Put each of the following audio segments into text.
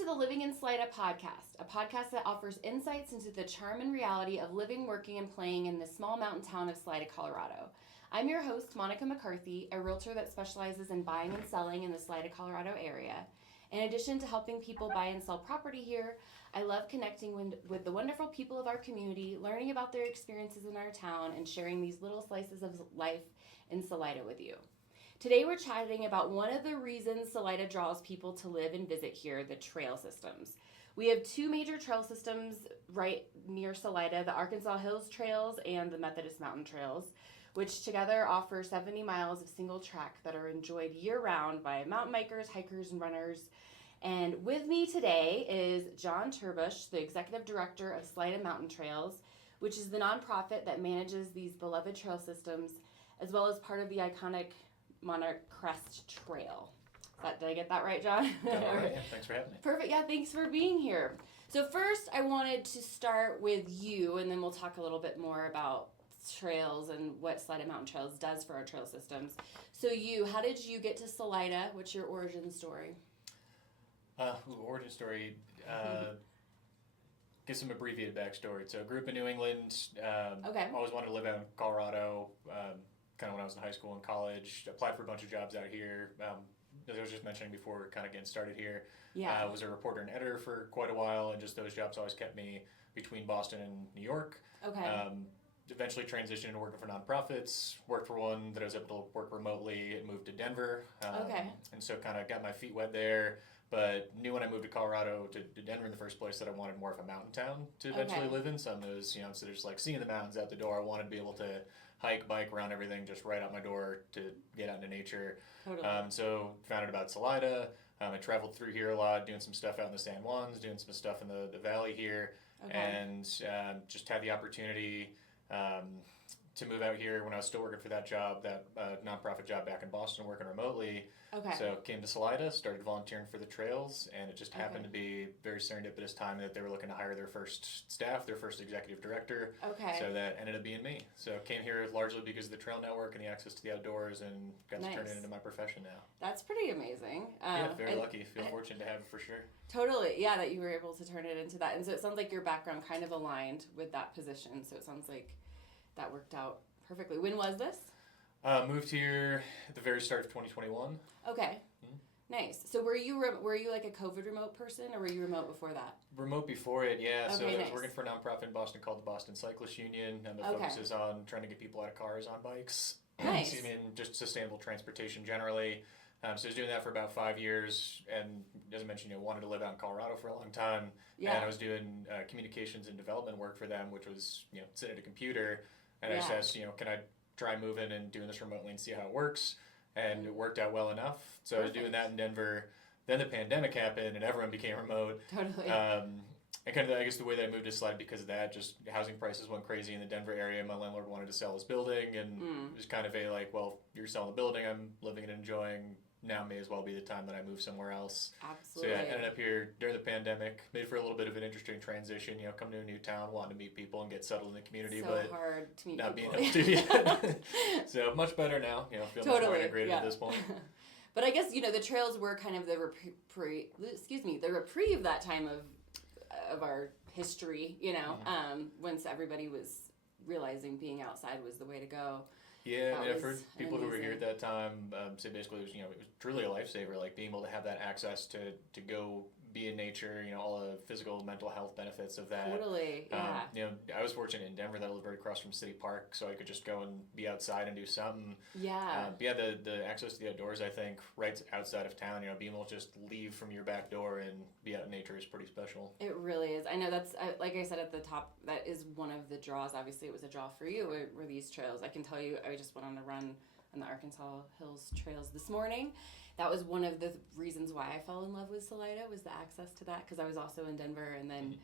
to the Living in Salida podcast, a podcast that offers insights into the charm and reality of living, working, and playing in the small mountain town of Salida, Colorado. I'm your host, Monica McCarthy, a realtor that specializes in buying and selling in the Salida, Colorado area. In addition to helping people buy and sell property here, I love connecting with the wonderful people of our community, learning about their experiences in our town, and sharing these little slices of life in Salida with you. Today we're chatting about one of the reasons Salida draws people to live and visit here, the trail systems. We have two major trail systems right near Salida, the Arkansas Hills Trails and the Methodist Mountain Trails, which together offer 70 miles of single track that are enjoyed year-round by mountain bikers, hikers, and runners. And with me today is Jon Terbush, the Executive Director of Salida Mountain Trails, which is the nonprofit that manages these beloved trail systems, as well as part of the iconic Monarch Crest Trail. Did I get that right, Jon? All right. Yeah, thanks for having me. Perfect. Yeah, thanks for being here. So first, I wanted to start with you, and then we'll talk a little bit more about trails and what Salida Mountain Trails does for our trail systems. So how did you get to Salida? What's your origin story? Origin story. Give some abbreviated backstory. So I grew up in New England. Always wanted to live out in Colorado. Kind of when I was in high school and college. Applied for a bunch of jobs out here. As I was just mentioning before, kind of getting started here. Yeah. I was a reporter and editor for quite a while, and just those jobs always kept me between Boston and New York. Okay. Eventually transitioned into working for nonprofits. Worked for one that I was able to work remotely and moved to Denver. And so kind of got my feet wet there. But knew when I moved to Colorado, to Denver in the first place, that I wanted more of a mountain town to eventually live in. Some of those, instead of just like seeing the mountains out the door, I wanted to be able to hike, bike around everything just right out my door to get out into nature. Totally. So found out about Salida. I traveled through here a lot, doing some stuff out in the San Juans, doing some stuff in the valley here, and just had the opportunity to move out here when I was still working for that job, that nonprofit job back in Boston, working remotely. So came to Salida, started volunteering for the trails, and it just happened to be very serendipitous time that they were looking to hire their first staff, their first executive director. So that ended up being me. So came here largely because of the trail network and the access to the outdoors, and got to turn it into my profession now. That's pretty amazing. Very lucky. Feel fortunate to have it for sure. Totally. Yeah, that you were able to turn it into that. And so it sounds like your background kind of aligned with that position. So it sounds like that worked out perfectly. When was this? Moved here at the very start of 2021. Okay. Nice. So were you like a COVID remote person, or were you remote before that? Remote before it, yeah. Okay, so I was nice. working for a nonprofit in Boston called the Boston Cyclist Union, and the focus is on trying to get people out of cars on bikes. Nice. And just sustainable transportation generally. So I was doing that for about 5 years, and as I mentioned, wanted to live out in Colorado for a long time. Yeah. And I was doing communications and development work for them, which was sitting at a computer, and I just asked, can I try moving and doing this remotely and see how it works? And it worked out well enough. So I was doing that in Denver. Then the pandemic happened and everyone became remote. Totally. And kind of, I guess the way that I moved to Salida because of that, just housing prices went crazy in the Denver area. My landlord wanted to sell his building, and it was kind of you're selling the building, I'm living and enjoying. Now may as well be the time that I move somewhere else. Absolutely. So I ended up here during the pandemic. Made for a little bit of an interesting transition. Come to a new town, wanting to meet people and get settled in the community, but hard to meet not people. being able to yet. So much better now. Feel much more integrated at this point. But I guess the trails were kind of the reprieve that time of our history. Once everybody was realizing being outside was the way to go. Yeah, I've heard people who were here at that time say basically it was truly a lifesaver, like being able to have that access to go be in nature, all the physical and mental health benefits of that. Totally, yeah. I was fortunate in Denver that I lived very across from City Park, so I could just go and be outside and do something. Yeah. The access to the outdoors, I think, right outside of town, being able to just leave from your back door and be out in nature is pretty special. It really is. I know that's, like I said at the top, that is one of the draws. Obviously, it was a draw for you, were these trails. I can tell you, I just went on a run on the Arkansas Hills Trails this morning. That was one of the reasons why I fell in love with Salida, was the access to that, because I was also in Denver, and then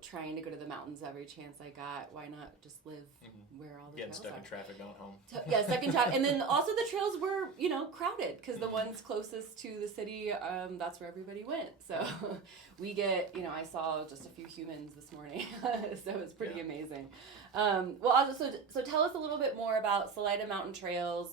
trying to go to the mountains every chance I got. Why not just live where all the Getting trails stuck are? in traffic going home. Yeah, stuck in traffic. And then also the trails were, crowded, because the ones closest to the city, that's where everybody went. So we get, I saw just a few humans this morning, so it's pretty amazing. So tell us a little bit more about Salida Mountain Trails,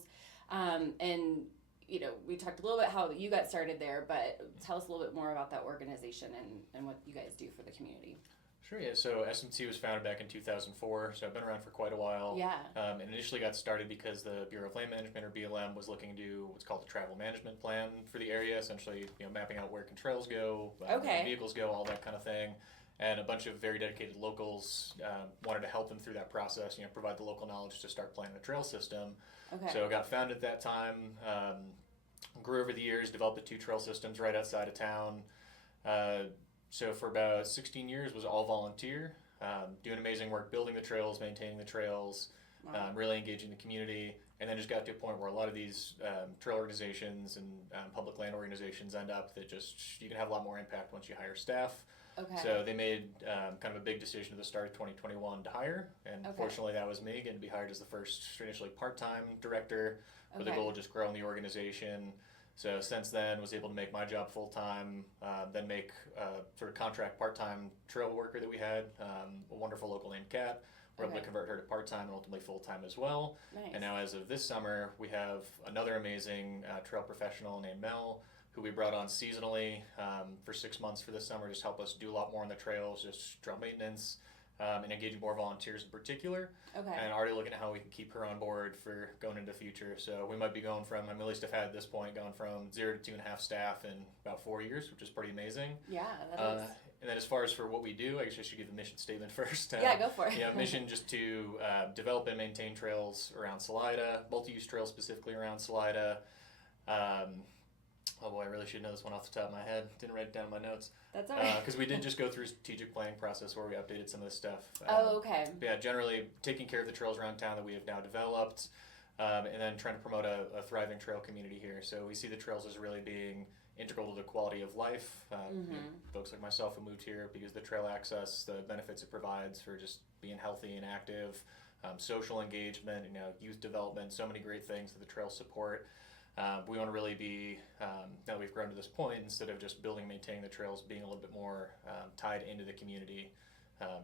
and we talked a little bit how you got started there, but tell us a little bit more about that organization and what you guys do for the community. Sure, yeah. So SMT was founded back in 2004, so I've been around for quite a while. Yeah. And initially got started because the Bureau of Land Management, or BLM, was looking to do what's called a travel management plan for the area, essentially, mapping out where can trails go, where vehicles go, all that kind of thing. And a bunch of very dedicated locals wanted to help them through that process, provide the local knowledge to start planning a trail system. Okay. So it got founded at that time, grew over the years, developed the 2 trail systems right outside of town. So for about 16 years was all volunteer, doing amazing work, building the trails, maintaining the trails, Wow. really engaging the community, and then just got to a point where a lot of these trail organizations and public land organizations end up that you can have a lot more impact once you hire staff. Okay. So they made kind of a big decision at the start of 2021 to hire, and fortunately that was me, getting to be hired as the first initially part-time director with the goal of just growing the organization. So since then, was able to make my job full-time, then make sort of contract part-time trail worker that we had, a wonderful local named Kat. We're able to convert her to part-time and ultimately full-time as well. Nice. And now as of this summer, we have another amazing trail professional named Mel, who we brought on seasonally for 6 months for this summer, just help us do a lot more on the trails, just trail maintenance, and engaging more volunteers in particular. Okay. And already looking at how we can keep her on board for going into the future. So we might be going from, at least I've had at this point, going from 0 to 2.5 staff in about 4 years, which is pretty amazing. Yeah, that is. And then as far as for what we do, I guess I should give the mission statement first. Yeah, go for it. Mission just to develop and maintain trails around Salida, multi-use trails specifically around Salida. Oh boy, I really should know this one off the top of my head. Didn't write it down in my notes. That's all right. Because we did just go through a strategic planning process where we updated some of this stuff. Okay. Yeah, generally taking care of the trails around town that we have now developed, and then trying to promote a thriving trail community here. So we see the trails as really being integral to the quality of life. Folks like myself who moved here because the trail access, the benefits it provides for just being healthy and active, social engagement, youth development, so many great things that the trails support. We want to really be, now that we've grown to this point, instead of just building and maintaining the trails, being a little bit more tied into the community,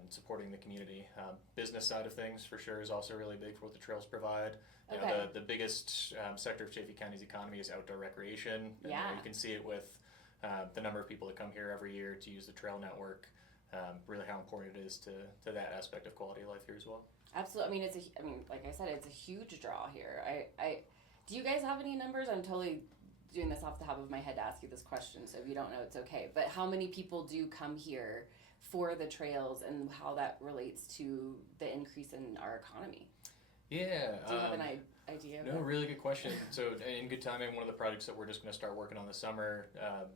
supporting the community. Business side of things, for sure, is also really big for what the trails provide. The biggest sector of Chaffee County's economy is outdoor recreation. And, you can see it with the number of people that come here every year to use the trail network, really how important it is to that aspect of quality of life here as well. Absolutely. Like I said, it's a huge draw here. Do you guys have any numbers? I'm totally doing this off the top of my head to ask you this question, so if you don't know, it's okay. But how many people do come here for the trails, and how that relates to the increase in our economy? Yeah. Do you have an idea? No, really good question. So in good timing, one of the projects that we're just going to start working on this summer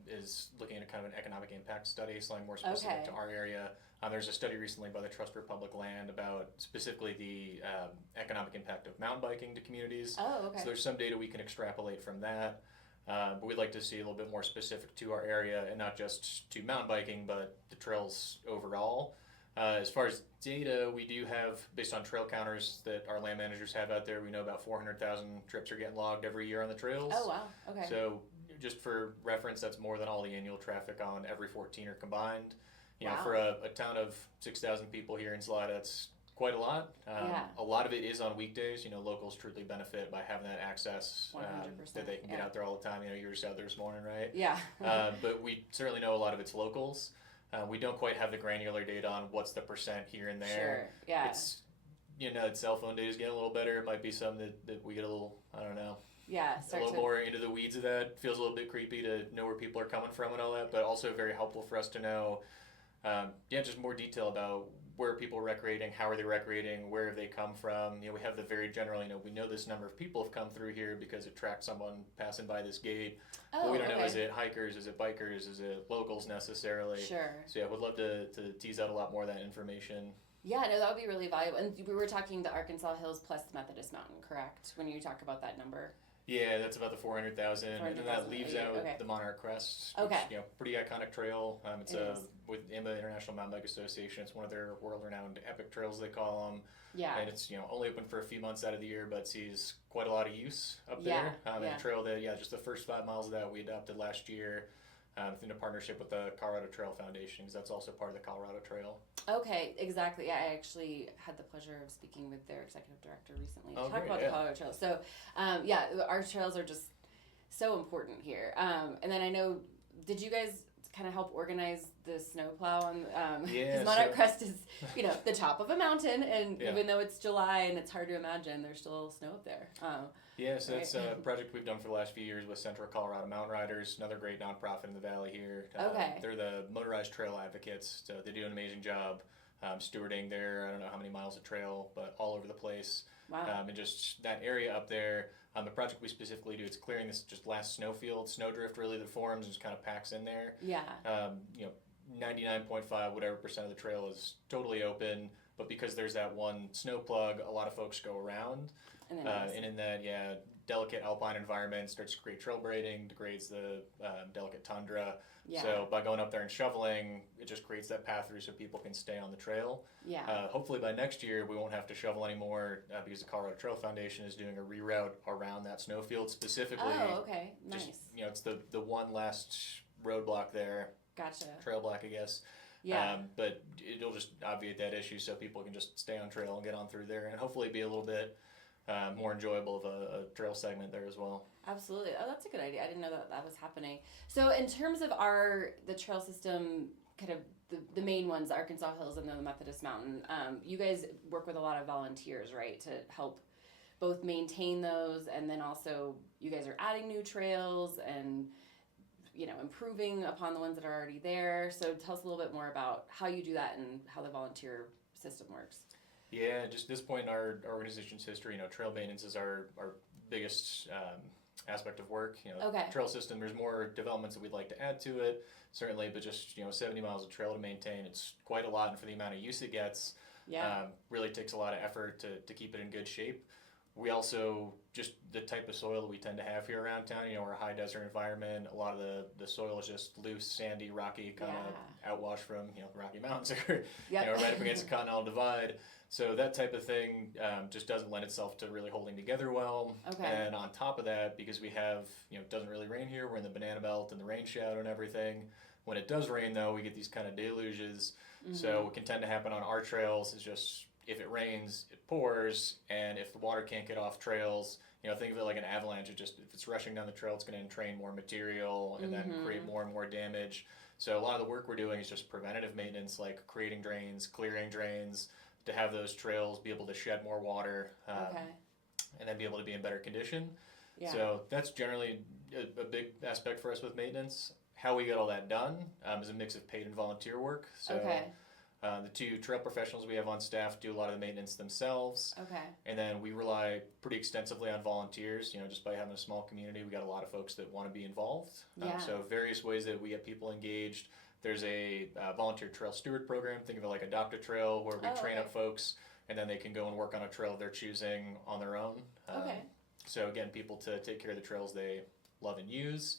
is looking at kind of an economic impact study, something more specific to our area. There's a study recently by the Trust for Public Land about specifically the economic impact of mountain biking to communities. Oh, okay. So there's some data we can extrapolate from that. But we'd like to see a little bit more specific to our area, and not just to mountain biking, but the trails overall. As far as data, we do have, based on trail counters that our land managers have out there, we know about 400,000 trips are getting logged every year on the trails. Oh, wow. Okay. So just for reference, that's more than all the annual traffic on every 14 are combined. For a town of 6,000 people here in Salida, that's quite a lot. A lot of it is on weekdays. Locals truly benefit by having that access, 100%, that they can get out there all the time. You were just out there this morning, right? Yeah. But we certainly know a lot of it's locals. We don't quite have the granular data on what's the percent here and there. Sure, yeah. It's, cell phone data is getting a little better. It might be something that we get a little, I don't know. Yeah, a little more into the weeds of that. Feels a little bit creepy to know where people are coming from and all that, but also very helpful for us to know, just more detail about where people are recreating, how are they recreating, where have they come from. We have the very general, we know this number of people have come through here because it tracked someone passing by this gate. But we don't know, is it hikers, is it bikers, is it locals necessarily? Sure. So would love to tease out a lot more of that information. Yeah, no, that would be really valuable. And we were talking the Arkansas Hills plus Methodist Mountain, correct? When you talk about that number. Yeah, that's about the 400,000, and then that leaves out the Monarch Crest, which, pretty iconic trail. It's with IMA, International Mountain Bike Association. It's one of their world-renowned epic trails, they call them. Yeah. And it's only open for a few months out of the year, but sees quite a lot of use up there. And a trail that just the first 5 miles of that we adopted last year. In a partnership with the Colorado Trail Foundation, because that's also part of the Colorado Trail. Okay, exactly. Yeah, I actually had the pleasure of speaking with their executive director recently to talk about the Colorado Trail. So, our trails are just so important here. And then I know, did you guys kind of help organize the snowplow on? Because Monarch Crest is, the top of a mountain, and even though it's July and it's hard to imagine, there's still snow up there. So that's a project we've done for the last few years with Central Colorado Mountain Riders, another great nonprofit in the valley here. They're the motorized trail advocates, so they do an amazing job stewarding their, I don't know how many miles of trail, but all over the place. Wow. And just that area up there, the project we specifically do, it's clearing this just last snowfield, snowdrift really that forms and just kind of packs in there. Yeah. 99.5 whatever percent of the trail is totally open, but because there's that one snow plug, a lot of folks go around. And in that, delicate alpine environment starts to create trail braiding, degrades the delicate tundra. Yeah. So by going up there and shoveling, it just creates that path through so people can stay on the trail. Yeah. Hopefully by next year we won't have to shovel anymore because the Colorado Trail Foundation is doing a reroute around that snowfield specifically. Oh, okay. Nice. Just, it's the one last roadblock there. Gotcha. Trail block, I guess. Yeah. But it'll just obviate that issue so people can just stay on trail and get on through there and hopefully be a little bit more enjoyable of a trail segment there as well. Absolutely. Oh, that's a good idea. I didn't know that was happening. So in terms of the trail system, kind of the main ones, the Arkansas Hills and then the Methodist Mountain, you guys work with a lot of volunteers, right, to help both maintain those, and then also you guys are adding new trails and improving upon the ones that are already there. So tell us a little bit more about how you do that and how the volunteer system works. Yeah, just at this point in our organization's history, trail maintenance is our biggest aspect of work. Trail system, there's more developments that we'd like to add to it, certainly, but just 70 miles of trail to maintain, it's quite a lot, and for the amount of use it gets, really takes a lot of effort to keep it in good shape. We also, just the type of soil we tend to have here around town, we're a high desert environment. A lot of the soil is just loose, sandy, rocky, kind of outwash from, the Rocky Mountains or, right up against the Continental Divide. So that type of thing just doesn't lend itself to really holding together well. Okay. And on top of that, because we have, it doesn't really rain here, we're in the banana belt and the rain shadow and everything. When it does rain, though, we get these kind of deluges. Mm-hmm. So what can tend to happen on our trails is just, if it rains, it pours, and if the water can't get off trails, think of it like an avalanche. If it's rushing down the trail, it's going to entrain more material and then create more and more damage. So a lot of the work we're doing is just preventative maintenance, like creating drains, clearing drains, to have those trails be able to shed more water, and then be able to be in better condition. Yeah. So that's generally a big aspect for us with maintenance. How we get all that done is a mix of paid and volunteer work. So the two trail professionals we have on staff do a lot of the maintenance themselves. Okay. And then we rely pretty extensively on volunteers. Just by having a small community, we got a lot of folks that want to be involved. So various ways that we get people engaged. There's a volunteer trail steward program. Think of it like Adopt a Trail, where we train up folks, and then they can go and work on a trail they're choosing on their own. So again, people to take care of the trails they love and use.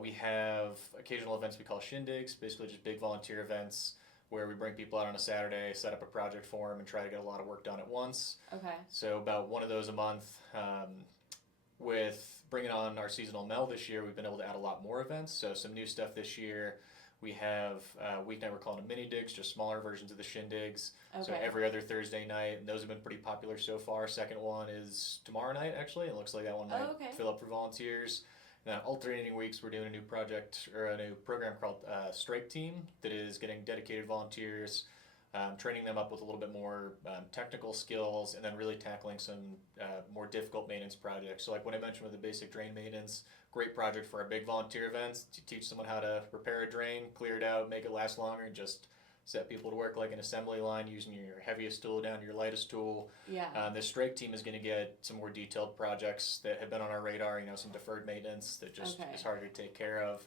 We have occasional events we call shindigs, basically just big volunteer events where we bring people out on a Saturday, set up a project for them, and try to get a lot of work done at once. Okay. So about one of those a month. With bringing on our seasonal Mel this year, we've been able to add a lot more events. So some new stuff this year. We have a weeknight we're calling them mini digs, just smaller versions of the shindigs. Okay. So every other Thursday night, and those have been pretty popular so far. Second one is tomorrow night, actually. It looks like that one might fill up for volunteers. And then alternating weeks, we're doing a new project or a new program called Strike Team that is getting dedicated volunteers, training them up with a little bit more technical skills, and then really tackling some more difficult maintenance projects. So like what I mentioned with the basic drain maintenance, great project for our big volunteer events to teach someone how to repair a drain, clear it out, make it last longer, and just set people to work like an assembly line using your heaviest tool down to your lightest tool. Yeah. The Strike Team is going to get some more detailed projects that have been on our radar, some deferred maintenance that just is harder to take care of.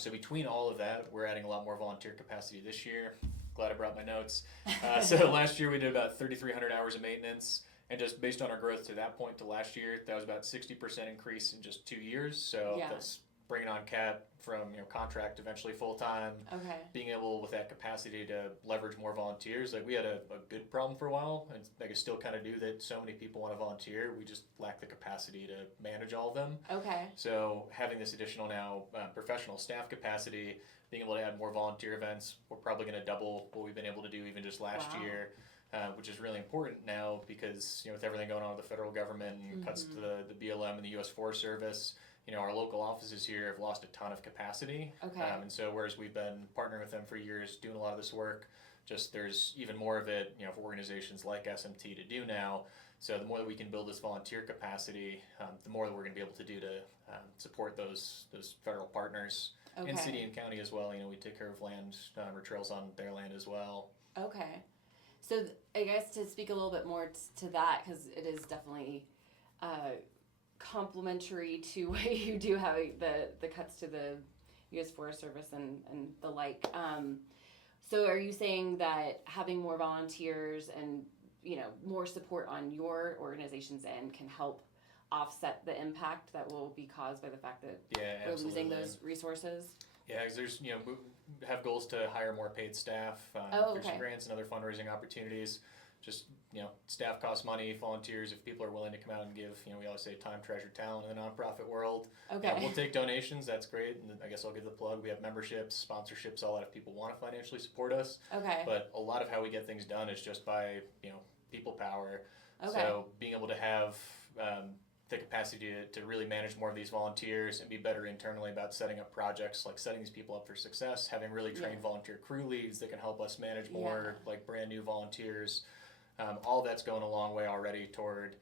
So between all of that, we're adding a lot more volunteer capacity this year. Glad I brought my notes. So last year we did about 3,300 hours of maintenance, and just based on our growth to that point to last year, that was about 60% increase in just 2 years. So that's bringing on Cat from contract eventually full time. Okay. Being able with that capacity to leverage more volunteers. Like we had a good problem for a while, and I still kind of do that. So many people want to volunteer. We just lack the capacity to manage all of them. Okay. So having this additional now professional staff capacity, being able to add more volunteer events, we're probably going to double what we've been able to do even just last year. Which is really important now because with everything going on with the federal government and cuts to the BLM and the U.S. Forest Service, our local offices here have lost a ton of capacity. Okay. And so whereas we've been partnering with them for years, doing a lot of this work, just there's even more of it, for organizations like SMT to do now. So the more that we can build this volunteer capacity, the more that we're going to be able to do to support those federal partners in city and county as well. We take care of land or trails on their land as well. Okay. So I guess to speak a little bit more to that, because it is definitely complementary to what you do, having the cuts to the U.S. Forest Service and the like. So are you saying that having more volunteers and more support on your organization's end can help offset the impact that will be caused by the fact that we're losing those resources? Yeah, because there's, we have goals to hire more paid staff. There's some grants and other fundraising opportunities. Just, staff costs money, volunteers, if people are willing to come out and give, we always say time, treasure, talent in the nonprofit world. Okay. We'll take donations, that's great. And I guess I'll give the plug. We have memberships, sponsorships, all that if people want to financially support us. Okay. But a lot of how we get things done is just by, people power. Okay. So being able to have the capacity to really manage more of these volunteers and be better internally about setting up projects, like setting these people up for success, having really trained volunteer crew leads that can help us manage more like brand new volunteers. All that's going a long way already toward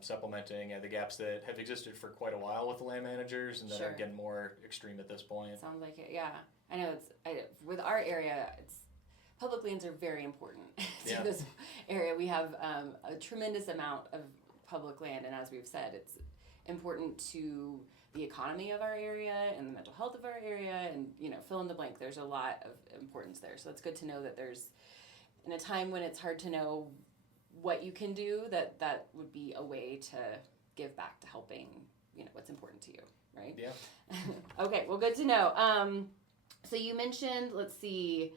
supplementing the gaps that have existed for quite a while with the land managers and that are getting more extreme at this point. Sounds like it, yeah. I know with our area, public lands are very important to this area. We have a tremendous amount of public land, and as we've said, it's important to the economy of our area and the mental health of our area, and fill in the blank. There's a lot of importance there, so it's good to know that there's, in a time when it's hard to know what you can do, that would be a way to give back to helping what's important to you, right? Yeah. Okay, well, good to know. So you mentioned, let's see,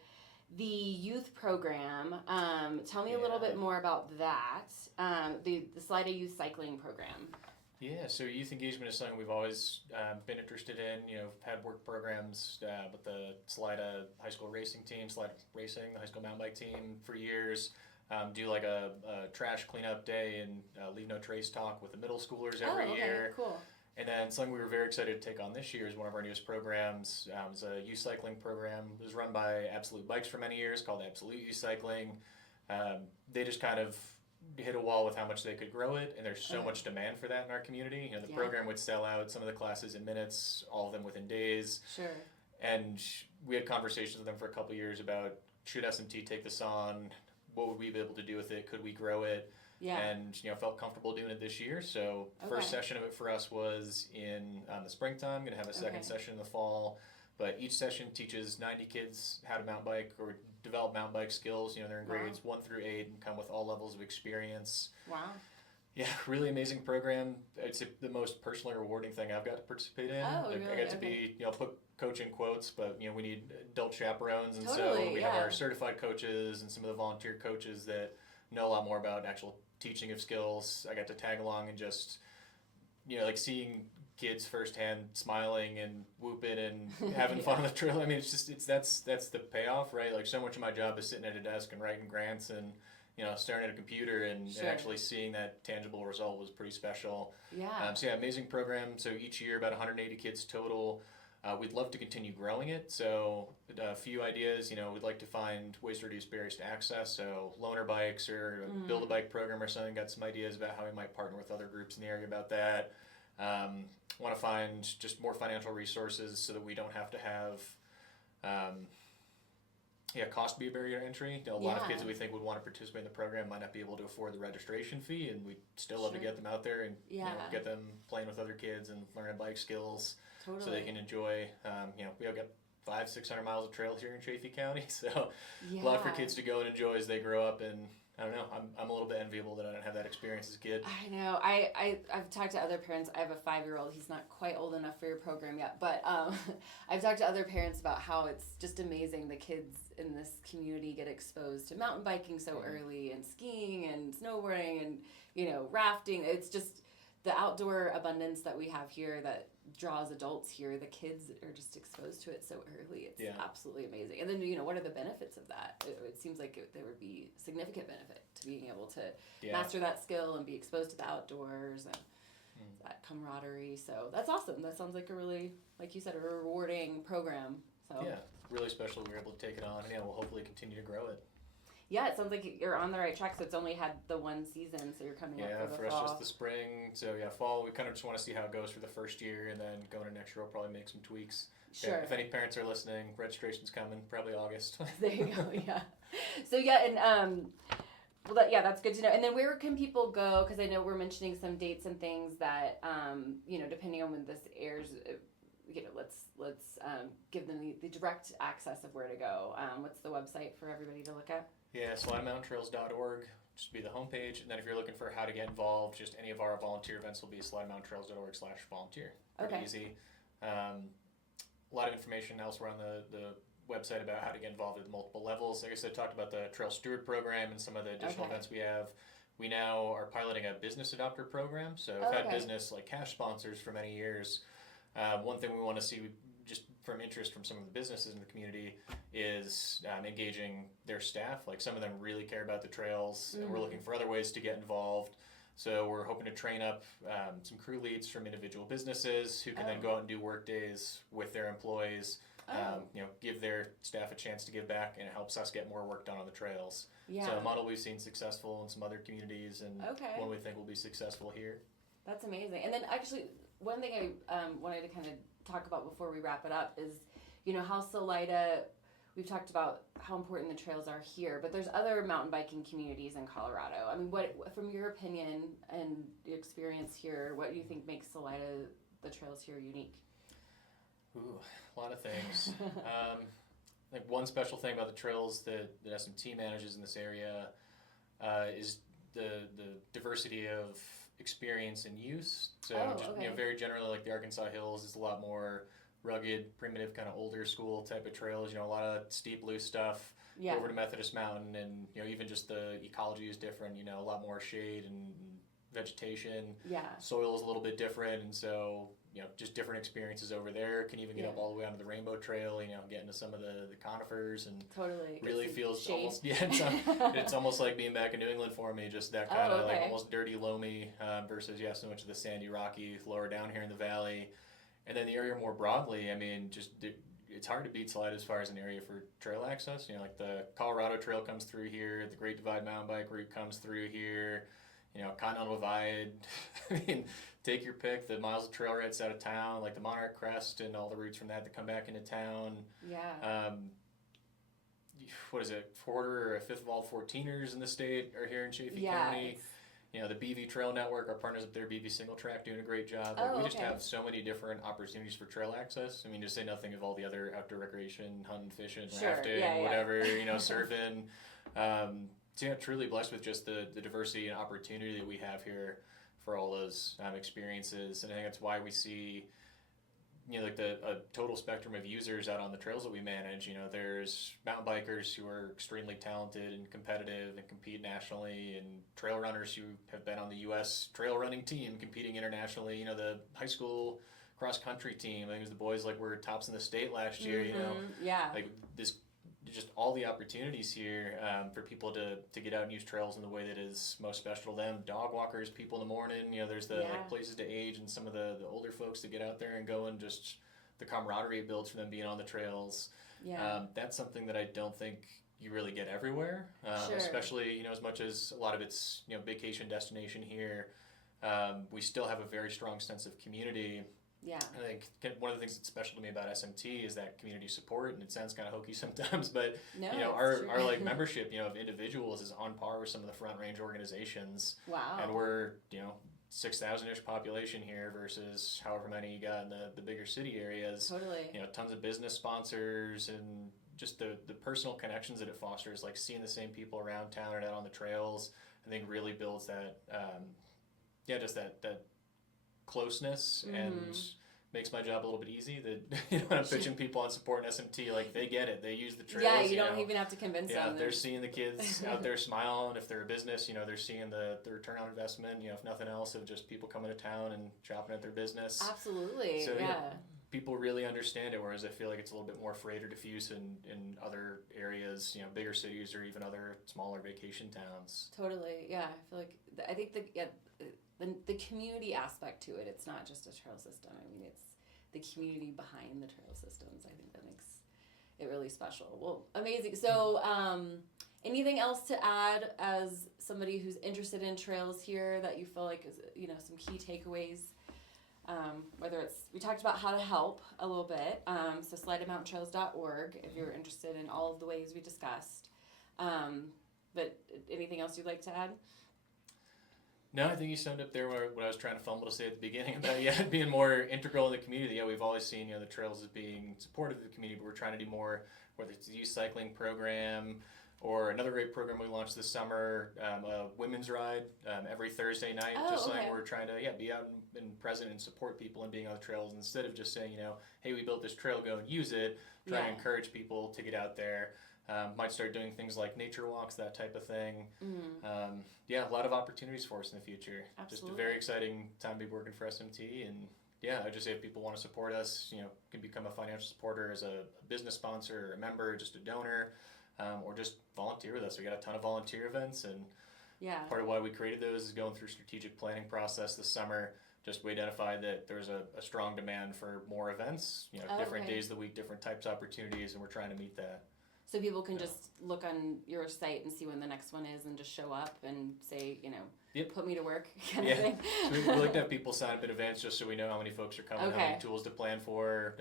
the youth program. Tell me a little bit more about that. The Salida Youth Cycling Program. Yeah, so youth engagement is something we've always been interested in. Had work programs with the Salida High School racing team, Salida Racing, the high school mountain bike team for years. Do like a trash cleanup day and leave no trace talk with the middle schoolers every year. Cool. And then something we were very excited to take on this year is one of our newest programs. It's a youth cycling program. It was run by Absolute Bikes for many years, called Absolute Youth Cycling. They just kind of hit a wall with how much they could grow it, and there's so much demand for that in our community. The program would sell out some of the classes in minutes, all of them within days. Sure. And we had conversations with them for a couple of years about, should SMT take this on? What would we be able to do with it? Could we grow it? Yeah. And felt comfortable doing it this year. So first session of it for us was in the springtime. Going to have a second session in the fall. But each session teaches 90 kids how to mountain bike or develop mountain bike skills. They're in grades 1 through 8 and come with all levels of experience. Wow. Yeah, really amazing program. It's the most personally rewarding thing I've got to participate in. Oh, really? I got to be, put coach in quotes, but we need adult chaperones, and totally, so we have our certified coaches and some of the volunteer coaches that know a lot more about actual teaching of skills. I got to tag along and just, like seeing kids firsthand smiling and whooping and having fun on the trail. I mean, that's the payoff, right? Like so much of my job is sitting at a desk and writing grants and, staring at a computer and actually seeing that tangible result was pretty special. Yeah. So amazing program. So each year about 180 kids total. We'd love to continue growing it. So a few ideas, we'd like to find ways to reduce barriers to access. So loaner bikes or build a bike program or something. Got some ideas about how we might partner with other groups in the area about that. Want to find just more financial resources so that we don't have to have cost be a barrier to entry. A lot of kids that we think would want to participate in the program might not be able to afford the registration fee, and we'd still love to get them out there and get them playing with other kids and learning bike skills so they can enjoy. We have got 500-600 miles of trails here in Chaffee County, so a lot for kids to go and enjoy as they grow up. And I don't know, I'm a little bit enviable that I didn't have that experience as a kid. I know. I've talked to other parents. I have a 5-year-old. He's not quite old enough for your program yet, but I've talked to other parents about how it's just amazing the kids in this community get exposed to mountain biking so early, and skiing and snowboarding and rafting. It's just the outdoor abundance that we have here that draws adults here. The kids are just exposed to it so early. It's absolutely amazing. And then what are the benefits of that? It seems like there would be significant benefit to being able to master that skill and be exposed to the outdoors. And that camaraderie. So that's awesome. That sounds like a really, like you said, a rewarding program. So Yeah, really special we were able to take it on, and we'll hopefully continue to grow it. Yeah, it sounds like you're on the right track. So it's only had the one season, so you're coming up for the fall. Us just the spring. So fall, we kind of just want to see how it goes for the first year, and then going to next year, we'll probably make some tweaks. Sure. If any parents are listening, registration's coming, probably August. There you go. Yeah. So and that's good to know. And then where can people go? Because I know we're mentioning some dates and things that depending on when this airs. Let's give them the direct access of where to go. What's the website for everybody to look at? Yeah, SlideMountainTrails.org, just be the homepage. And then if you're looking for how to get involved, just any of our volunteer events will be SlideMountainTrails.org/volunteer. Pretty easy. A lot of information elsewhere on the website about how to get involved at multiple levels. Like I said, I talked about the Trail Steward program and some of the additional events we have. We now are piloting a business adopter program. So we've had business like cash sponsors for many years. One thing we want to see just from interest from some of the businesses in the community is engaging their staff. Like some of them really care about the trails, and we're looking for other ways to get involved. So we're hoping to train up some crew leads from individual businesses who can then go out and do work days with their employees. Give their staff a chance to give back, and it helps us get more work done on the trails. Yeah. So a model we've seen successful in some other communities, and one we think will be successful here. That's amazing. And then actually, one thing I wanted to kind of talk about before we wrap it up is, how Salida, we've talked about how important the trails are here, but there's other mountain biking communities in Colorado. I mean, what, from your opinion and your experience here, what do you think makes Salida, the trails here, unique? Ooh, a lot of things. I think one special thing about the trails that SMT manages in this area is the diversity of experience and use. So very generally, like the Arkansas Hills is a lot more rugged, primitive, kind of older school type of trails. A lot of steep, loose stuff. Over to Methodist Mountain, and even just the ecology is different. A lot more shade and vegetation. Yeah. Soil is a little bit different, and so just different experiences over there. Can even get up all the way onto the Rainbow Trail. Get into some of the conifers, and really feels shade. Almost it's almost like being back in New England for me. Just that kind of like almost dirty, loamy versus so much of the sandy, rocky lower down here in the valley. And then the area more broadly, I mean, it's hard to beat Salida as far as an area for trail access. Like the Colorado Trail comes through here, the Great Divide mountain bike route comes through here, Continental Divide. I mean, take your pick. The miles of trail rides out of town, like the Monarch Crest and all the routes from that come back into town. Yeah. What is it? Quarter or a fifth of all 14ers in the state are here in Chaffee County. The BV Trail Network, our partners up there, BV Singletrack, doing a great job. We just have so many different opportunities for trail access. I mean, to say nothing of all the other outdoor recreation, hunting, fishing, rafting, whatever, surfing. Truly blessed with just the diversity and opportunity that we have here for all those experiences. And I think that's why we see like a total spectrum of users out on the trails that we manage. There's mountain bikers who are extremely talented and competitive and compete nationally, and trail runners who have been on the U.S. trail running team competing internationally. The high school cross country team, I think it was the boys were tops in the state last year. Like this, just all the opportunities here for people to get out and use trails in the way that is most special to them. Dog walkers, people in the morning, there's the places to age, and some of the older folks that get out there and go, and just the camaraderie it builds for them being on the trails. That's something that I don't think you really get everywhere, especially as much as a lot of it's vacation destination here. We still have a very strong sense of community. Yeah, I think one of the things that's special to me about SMT is that community support, and it sounds kind of hokey sometimes, but our membership of individuals is on par with some of the front range organizations. Wow, and we're 6,000-ish population here versus however many you got in the bigger city areas. Totally, tons of business sponsors, and just the personal connections that it fosters, like seeing the same people around town and out on the trails. I think really builds that just that closeness, and makes my job a little bit easy. That when I'm pitching people on supporting SMT, like they get it, they use the trails. Yeah, you don't even have to convince them. They're seeing the kids out there smiling. If they're a business, they're seeing the return on investment. If nothing else, of just people coming to town and shopping at their business. Absolutely. So people really understand it, whereas I feel like it's a little bit more frayed or diffuse in other areas, bigger cities or even other smaller vacation towns. Totally. Yeah, I feel like I think the community aspect to it. It's not just a trail system. I mean, it's the community behind the trail systems. I think that makes it really special. Well, amazing. So, anything else to add as somebody who's interested in trails here that you feel like is, some key takeaways? Whether it's, we talked about how to help a little bit. So salidamountaintrails.org if you're interested in all of the ways we discussed. But anything else you'd like to add? No, I think you summed up there what I was trying to fumble to say at the beginning about being more integral in the community. Yeah, we've always seen the trails as being supportive of the community, but we're trying to do more, whether it's a youth cycling program or another great program we launched this summer, a women's ride every Thursday night. Something we're trying to be out and present and support people and being on the trails instead of just saying, hey, we built this trail, go and use it. Try to encourage people to get out there. Might start doing things like nature walks, that type of thing. Mm-hmm. A lot of opportunities for us in the future. Absolutely. Just a very exciting time to be working for SMT. And I just say if people want to support us, can become a financial supporter as a business sponsor or a member, just a donor, or just volunteer with us. We got a ton of volunteer events, and part of why we created those is going through strategic planning process this summer. Just we identified that there's a strong demand for more events, different days of the week, different types of opportunities, and we're trying to meet that. So people can just look on your site and see when the next one is and just show up and say, put me to work kind of thing. So we like to have people sign up in advance just so we know how many folks are coming, how many tools to plan for.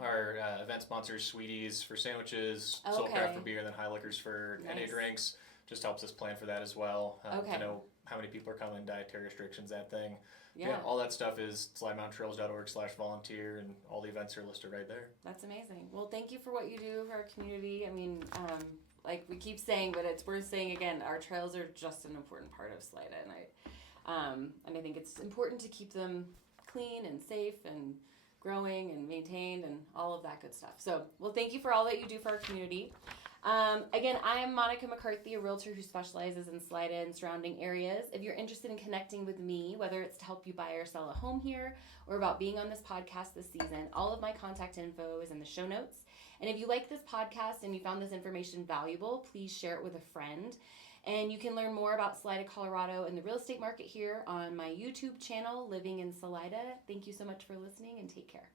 Our event sponsors, Sweeties for sandwiches, Soulcraft for beer, and then High Liquors for NA drinks. Just helps us plan for that as well. To know how many people are coming, dietary restrictions, that thing. All that stuff is salidamountaintrails.org/volunteer, and all the events are listed right there. That's amazing. Well, thank you for what you do for our community. I mean, like we keep saying, but it's worth saying again, our trails are just an important part of Salida, and I think it's important to keep them clean and safe and growing and maintained and all of that good stuff. So, well, thank you for all that you do for our community. Again, I am Monica McCarthy, a realtor who specializes in Salida and surrounding areas. If you're interested in connecting with me, whether it's to help you buy or sell a home here or about being on this podcast this season, all of my contact info is in the show notes. And if you like this podcast and you found this information valuable, please share it with a friend. And you can learn more about Salida, Colorado and the real estate market here on my YouTube channel, Living in Salida. Thank you so much for listening, and take care.